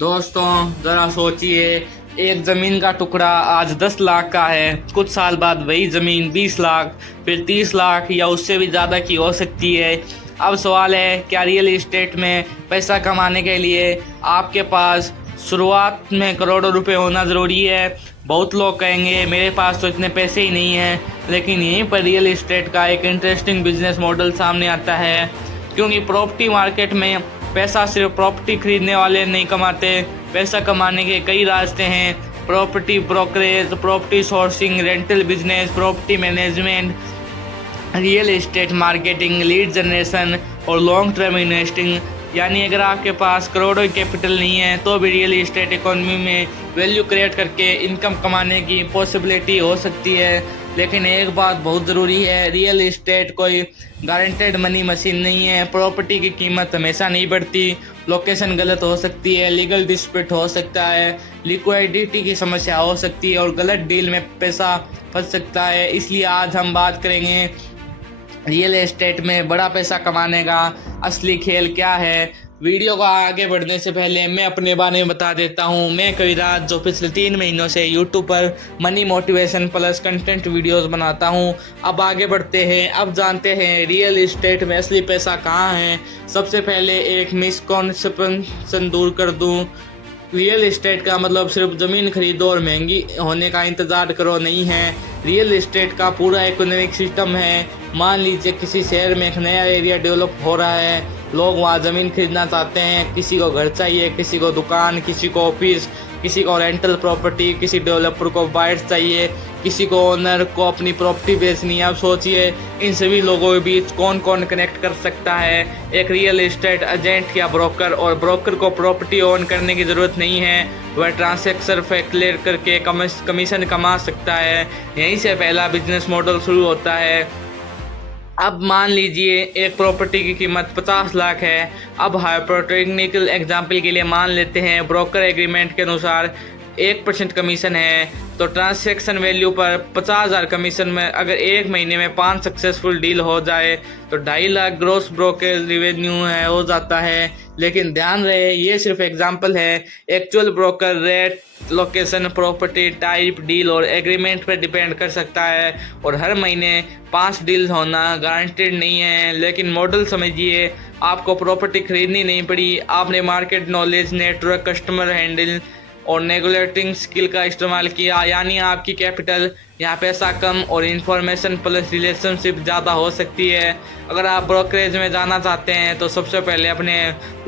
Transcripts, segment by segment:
दोस्तों ज़रा सोचिए, एक ज़मीन का टुकड़ा आज 10 लाख का है, कुछ साल बाद वही ज़मीन 20 लाख, फिर 30 लाख या उससे भी ज़्यादा की हो सकती है। अब सवाल है, क्या रियल इस्टेट में पैसा कमाने के लिए आपके पास शुरुआत में करोड़ों रुपए होना ज़रूरी है? बहुत लोग कहेंगे मेरे पास तो इतने पैसे ही नहीं हैं, लेकिन यहीं पर रियल इस्टेट का एक इंटरेस्टिंग बिजनेस मॉडल सामने आता है। क्योंकि प्रॉपर्टी मार्केट में पैसा सिर्फ प्रॉपर्टी खरीदने वाले नहीं कमाते, पैसा कमाने के कई रास्ते हैं। Property brokerage, property sourcing, rental business, property management, real estate marketing, lead generation और लॉन्ग टर्म इन्वेस्टिंग। यानी अगर आपके पास करोड़ों कैपिटल नहीं है तो भी रियल एस्टेट इकोनॉमी में वैल्यू क्रिएट करके इनकम कमाने की पॉसिबिलिटी हो सकती है। लेकिन एक बात बहुत ज़रूरी है, रियल एस्टेट कोई गारंटेड मनी मशीन नहीं है। प्रॉपर्टी की कीमत हमेशा नहीं बढ़ती, लोकेशन गलत हो सकती है, लीगल डिस्प्यूट हो सकता है, लिक्विडिटी की समस्या हो सकती है और गलत डील में पैसा फंस सकता है। इसलिए आज हम बात करेंगे रियल एस्टेट में बड़ा पैसा कमाने का असली खेल क्या है। वीडियो को आगे बढ़ने से पहले मैं अपने बारे में बता देता हूँ। मैं कविराज, जो पिछले 3 महीनों से यूट्यूब पर money motivation plus content videos बनाता हूँ। अब आगे बढ़ते हैं, अब जानते हैं रियल एस्टेट में असली पैसा कहाँ है। सबसे पहले एक मिसकॉन्सेप्शन दूर कर दूँ, रियल एस्टेट का मतलब सिर्फ ज़मीन खरीदो और महंगी होने का इंतज़ार करो नहीं है। रियल एस्टेट का पूरा इकोनॉमिक सिस्टम है। मान लीजिए किसी शहर में एक नया एरिया डेवलप हो रहा है, लोग वहाँ ज़मीन खरीदना चाहते हैं, किसी को घर चाहिए, किसी को दुकान, किसी को ऑफिस, किसी को रेंटल प्रॉपर्टी, किसी डेवलपर को बायर्स चाहिए, किसी को ओनर को अपनी प्रॉपर्टी बेचनी है। अब सोचिए इन सभी लोगों के बीच कौन कौन कनेक्ट कर सकता है? एक रियल एस्टेट एजेंट या ब्रोकर। और ब्रोकर को प्रॉपर्टी ओन करने की ज़रूरत नहीं है, वह ट्रांसैक्शन क्लियर करके कमीशन कमा सकता है। यहीं से पहला बिजनेस मॉडल शुरू होता है। अब मान लीजिए एक प्रॉपर्टी की कीमत 50 लाख है। अब हाइपोथेटिकल एग्जांपल के लिए मान लेते हैं ब्रोकर एग्रीमेंट के अनुसार 1% कमीशन है, तो ट्रांसैक्शन वैल्यू पर 50,000 कमीशन में अगर एक महीने में 5 सक्सेसफुल डील हो जाए तो 2.5 लाख ग्रोस ब्रोकरेज रिवेन्यू है हो जाता है। लेकिन ध्यान रहे, ये सिर्फ एग्जांपल है। Actual broker rate, location, property type, deal और एग्रीमेंट पर डिपेंड कर सकता है और हर महीने 5 डील्स होना गारंटेड नहीं है। लेकिन मॉडल समझिए, आपको प्रॉपर्टी खरीदनी नहीं पड़ी, आपने market knowledge, network, customer handle और नेगोशिएटिंग स्किल का इस्तेमाल किया। यानी आपकी कैपिटल यहाँ पैसा कम और इन्फॉर्मेशन प्लस रिलेशनशिप ज़्यादा हो सकती है। अगर आप ब्रोकरेज में जाना चाहते हैं तो सबसे पहले अपने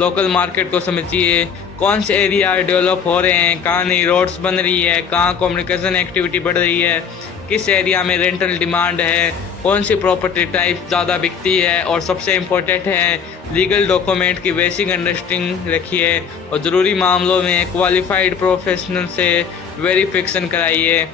लोकल मार्केट को समझिए, कौन से एरिया डेवलप हो रहे हैं, कहाँ नई रोड्स बन रही है, कहाँ कम्युनिकेशन एक्टिविटी बढ़ रही है, किस एरिया में रेंटल डिमांड है, कौन सी प्रॉपर्टी टाइप ज़्यादा बिकती है और सबसे इम्पोर्टेंट है लीगल डॉक्यूमेंट की बेसिक अंडरस्टैंडिंग रखिए और ज़रूरी मामलों में क्वालिफाइड प्रोफेशनल से वेरिफिकेशन कराइए।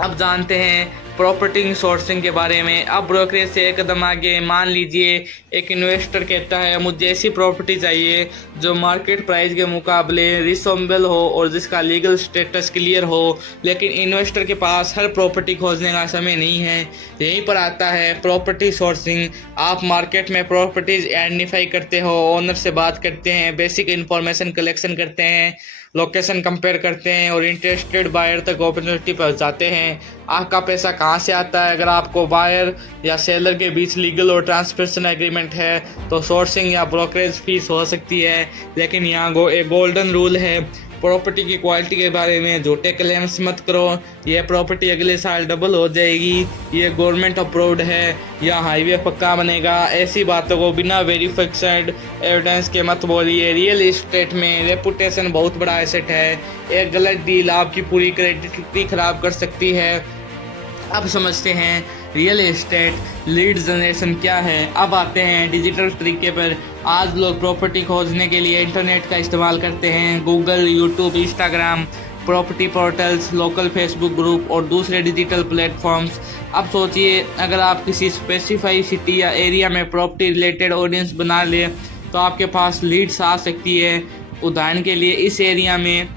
अब जानते हैं प्रॉपर्टी सोर्सिंग के बारे में। अब ब्रोकरेज से एक कदम आगे, मान लीजिए एक इन्वेस्टर कहता है मुझे ऐसी प्रॉपर्टी चाहिए जो मार्केट प्राइस के मुकाबले रिजनेबल हो और जिसका लीगल स्टेटस क्लियर हो। लेकिन इन्वेस्टर के पास हर प्रॉपर्टी खोजने का समय नहीं है। यहीं पर आता है प्रॉपर्टी सोर्सिंग। आप मार्केट में प्रॉपर्टीज आइडेंटिफाई करते हो, ओनर से बात करते हैं, बेसिक इन्फॉर्मेशन कलेक्शन करते हैं, लोकेशन कंपेयर करते हैं और इंटरेस्टेड बायर तक अपॉर्चुनिटी पहुंचाते हैं। आपका पैसा कहाँ से आता है? अगर आपको बायर या सेलर के बीच लीगल और ट्रांसफरेंस एग्रीमेंट है तो सोर्सिंग या ब्रोकरेज फीस हो सकती है। लेकिन यहाँ एक गोल्डन रूल है, प्रॉपर्टी की क्वालिटी के बारे में झूठे क्लेम्स मत करो। ये प्रॉपर्टी अगले साल डबल हो जाएगी, ये गवर्नमेंट अप्रूव्ड है, या हाईवे पक्का बनेगा, ऐसी बातों को बिना वेरीफाइड एविडेंस के मत बोलिए। रियल एस्टेट में रेपुटेशन बहुत बड़ा एसेट है। एक गलत डील आपकी पूरी क्रेडिबिलिटी खराब कर सकती है। अब समझते हैं रियल एस्टेट लीड जनरेशन क्या है। अब आते हैं डिजिटल तरीके पर। आज लोग प्रॉपर्टी खोजने के लिए इंटरनेट का इस्तेमाल करते हैं, Google, YouTube, Instagram, property portals, local Facebook group और दूसरे डिजिटल प्लेटफॉर्म्स। अब सोचिए अगर आप किसी स्पेसिफाइड सिटी या एरिया में प्रॉपर्टी रिलेटेड ऑडियंस बना ले तो आपके पास लीड्स आ सकती है। उदाहरण के लिए इस एरिया में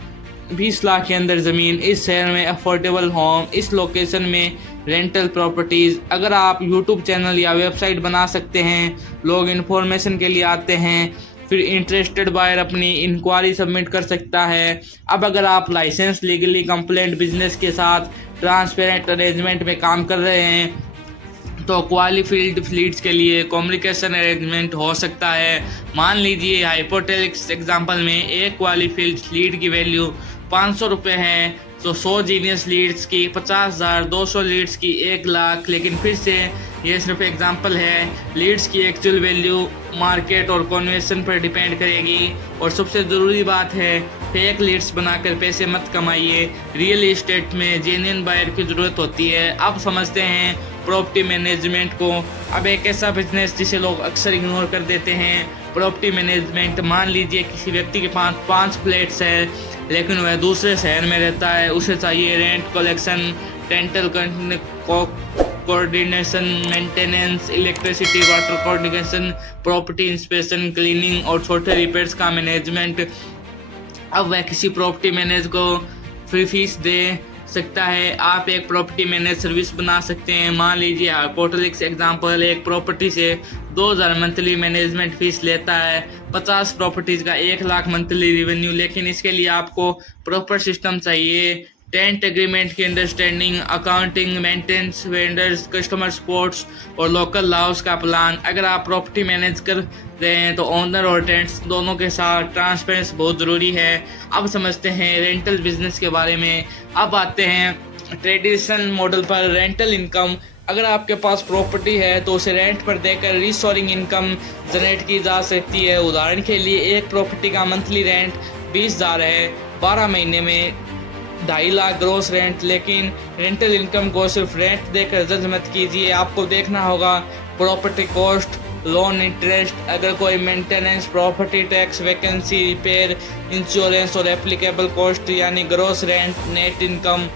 20 लाख के अंदर ज़मीन, इस शहर में अफोर्डेबल होम, इस लोकेशन में रेंटल प्रॉपर्टीज़। अगर आप यूट्यूब चैनल या वेबसाइट बना सकते हैं, लोग इन्फॉर्मेशन के लिए आते हैं, फिर इंटरेस्टेड बायर अपनी इंक्वायरी सबमिट कर सकता है। अब अगर आप लाइसेंस लीगली कंप्लेंट बिजनेस के साथ ट्रांसपेरेंट अरेंजमेंट में काम कर रहे हैं तो क्वालिफाइड फ्लीट्स के लिए कम्युनिकेशन अरेंजमेंट हो सकता है। मान लीजिए हाइपोथेटिकल एग्जांपल में एक क्वालिफाइड फ्लीट की वैल्यू 500 रुपये है, तो 100 जीनियस लीड्स की 50,000, 200 लीड्स की 1,00,000। लेकिन फिर से ये सिर्फ एग्जांपल है, लीड्स की एक्चुअल वैल्यू मार्केट और कन्वेंशन पर डिपेंड करेगी। और सबसे ज़रूरी बात है, फेक लीड्स बनाकर पैसे मत कमाइए। रियल एस्टेट में जेन्युइन बायर की ज़रूरत होती है। अब समझते हैं प्रॉपर्टी मैनेजमेंट को। अब एक ऐसा बिजनेस जिसे लोग अक्सर इग्नोर कर देते हैं, प्रॉपर्टी मैनेजमेंट। मान लीजिए किसी व्यक्ति के पास 5 फ्लैट्स है लेकिन वह दूसरे शहर में रहता है। उसे चाहिए rent collection, rental coordination, maintenance, electricity, water coordination, property inspection, cleaning और छोटे रिपेयर्स का मैनेजमेंट। अब वह किसी प्रॉपर्टी मैनेजर को फ्री फीस दे सकता है। आप एक प्रॉपर्टी मैनेज सर्विस बना सकते हैं। मान लीजिए हाइपोथेटिकल एग्जांपल, एक प्रॉपर्टी से 2,000 मंथली मैनेजमेंट फीस लेता है, 50 प्रॉपर्टीज का 1,00,000 मंथली रेवेन्यू। लेकिन इसके लिए आपको प्रॉपर सिस्टम चाहिए, टेंट एग्रीमेंट की understanding, accounting, maintenance, vendors, customer supports और लोकल लॉज का प्लान। अगर आप प्रॉपर्टी मैनेज कर रहे हैं तो ओनर और टेंट्स दोनों के साथ ट्रांसपेरेंस बहुत ज़रूरी है। अब समझते हैं रेंटल बिजनेस के बारे में। अब आते हैं ट्रेडिशनल मॉडल पर, रेंटल इनकम। अगर आपके पास प्रॉपर्टी है तो उसे रेंट पर देकर रिस्टोरिंग इनकम जनरेट की जा सकती है। उदाहरण के लिए एक प्रॉपर्टी का मंथली रेंट 20,000 है, 12 महीने में 2.5 लाख ग्रोस रेंट। लेकिन रेंटल इनकम को सिर्फ रेंट देकर जज मत कीजिए, आपको देखना होगा प्रॉपर्टी कॉस्ट, लोन इंटरेस्ट, अगर कोई maintenance, property tax, vacancy, repair, insurance और एप्लीकेबल कॉस्ट, यानी ग्रोस रेंट, नेट इनकम।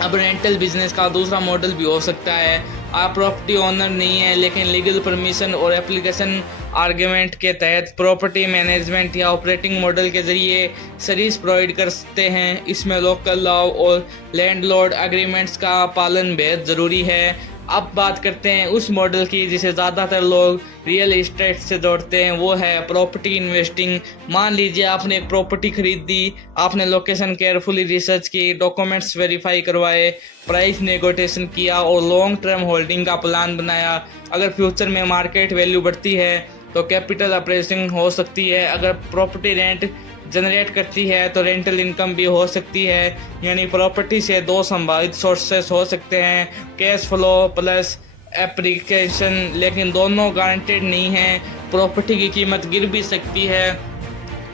अब रेंटल बिजनेस का दूसरा मॉडल भी हो सकता है, आप प्रॉपर्टी ओनर नहीं है लेकिन लीगल परमिशन और एप्लीकेशन आर्ग्यूमेंट के तहत प्रॉपर्टी मैनेजमेंट या ऑपरेटिंग मॉडल के जरिए सर्विस प्रोवाइड करते हैं। इसमें लोकल लॉ और लैंडलॉर्ड एग्रीमेंट्स का पालन बेहद ज़रूरी है। अब बात करते हैं उस मॉडल की जिसे ज़्यादातर लोग रियल एस्टेट से जोड़ते हैं, वो है प्रॉपर्टी इन्वेस्टिंग। मान लीजिए आपने एक प्रॉपर्टी खरीदी, आपने लोकेशन केयरफुली रिसर्च की, डॉक्यूमेंट्स वेरीफाई करवाए, प्राइस नेगोशिएशन किया और लॉन्ग टर्म होल्डिंग का प्लान बनाया। अगर फ्यूचर में मार्केट वैल्यू बढ़ती है तो कैपिटल अप्रेसिंग हो सकती है। अगर प्रॉपर्टी रेंट जनरेट करती है तो रेंटल इनकम भी हो सकती है। यानी प्रॉपर्टी से 2 संभावित सोर्सेस हो सकते हैं, कैश फ्लो प्लस एप्लीकेशन, लेकिन दोनों गारंटेड नहीं है। प्रॉपर्टी की कीमत गिर भी सकती है,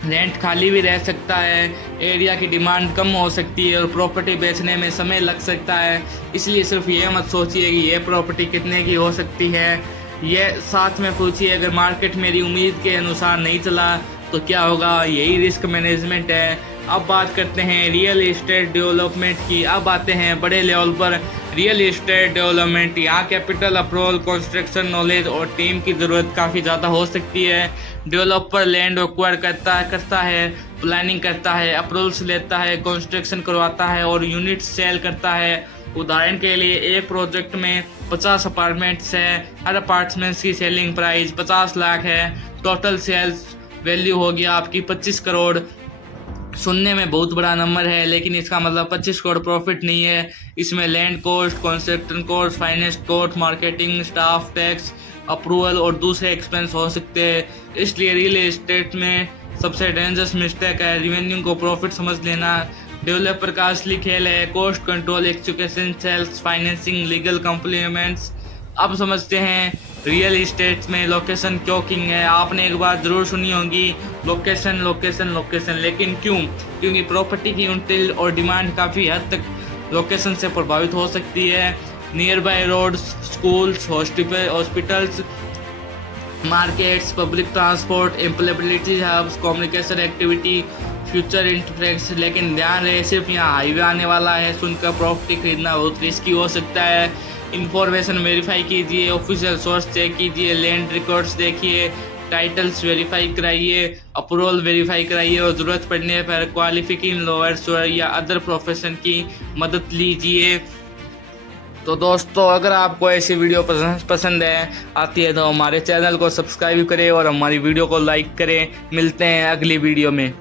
रेंट खाली भी रह सकता है, एरिया की डिमांड कम हो सकती है और प्रॉपर्टी बेचने में समय लग सकता है। इसलिए सिर्फ ये मत सोचिए कि ये प्रॉपर्टी कितने की हो सकती है, ये साथ में पूछिए अगर मार्केट मेरी उम्मीद के अनुसार नहीं चला तो क्या होगा। यही रिस्क मैनेजमेंट है। अब बात करते हैं रियल एस्टेट डेवलपमेंट की। अब आते हैं बड़े लेवल पर रियल एस्टेट डेवलपमेंट। यहाँ कैपिटल अप्रूवल, कंस्ट्रक्शन नॉलेज और टीम की ज़रूरत काफ़ी ज़्यादा हो सकती है। डेवलपर लैंड एक्वायर करता है, प्लानिंग करता है, अप्रूवल्स लेता है, कंस्ट्रक्शन करवाता है और यूनिट सेल करता है। उदाहरण के लिए एक प्रोजेक्ट में 50 अपार्टमेंट्स है, हर अपार्टमेंट्स की सेलिंग प्राइस 50 लाख है, टोटल सेल्स वैल्यू हो गया आपकी 25 करोड़। सुनने में बहुत बड़ा नंबर है लेकिन इसका मतलब 25 करोड़ प्रॉफिट नहीं है। इसमें land cost, construction cost, finance cost, marketing, staff, tax, approval और दूसरे एक्सपेंस हो सकते हैं। इसलिए रियल एस्टेट में सबसे डेंजरस मिस्टेक है रेवेन्यू को प्रॉफिट समझ लेना। डेवलपर का असली खेल है cost control, education, sales, financing, legal compliments. अब समझते हैं रियल एस्टेट में लोकेशन क्यों किंग है। आपने एक बात ज़रूर सुनी होगी, लोकेशन लोकेशन लोकेशन, लेकिन क्यों? क्योंकि प्रॉपर्टी की यूटिलिटी और डिमांड काफ़ी हद तक लोकेशन से प्रभावित हो सकती है। Nearby roads, schools, hospitals, markets, public transport, employability hubs, communication activity, future interference. लेकिन ध्यान रहे सिर्फ यहाँ हाईवे आने वाला है सुनकर प्रॉपर्टी खरीदना बहुत रिस्की हो सकता है। इंफॉर्मेशन वेरीफाई कीजिए, ऑफिशियल सोर्स चेक कीजिए, लैंड रिकॉर्ड्स देखिए, टाइटल्स वेरीफाई कराइए, अप्रूवल वेरीफाई कराइए और ज़रूरत पड़ने पर क्वालिफिकेशन लॉयर्स या अदर प्रोफेशन की मदद लीजिए। तो दोस्तों अगर आपको ऐसी वीडियो पसंद है आती है तो हमारे चैनल को सब्सक्राइब करें और हमारी वीडियो को लाइक करें। मिलते हैं अगली वीडियो में।